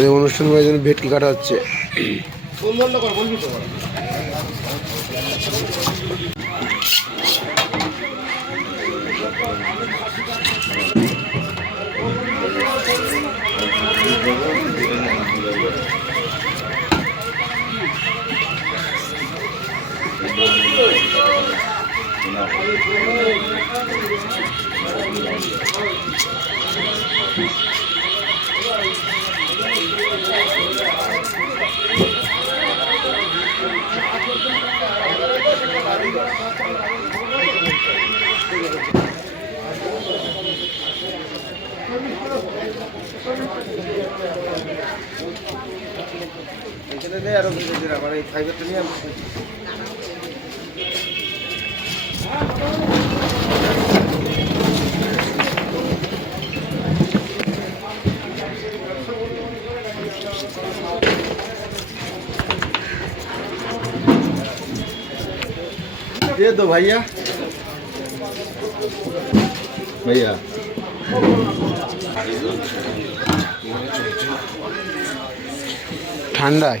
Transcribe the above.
এদের অনুষ্ঠান করার জন্য ভেটকি কাটা হচ্ছে। এখানে নেই আরও আমার এই ফাইবারটা নিয়ে আমি দে তো ভাইয়া ভাইয়া ঠান্ডায়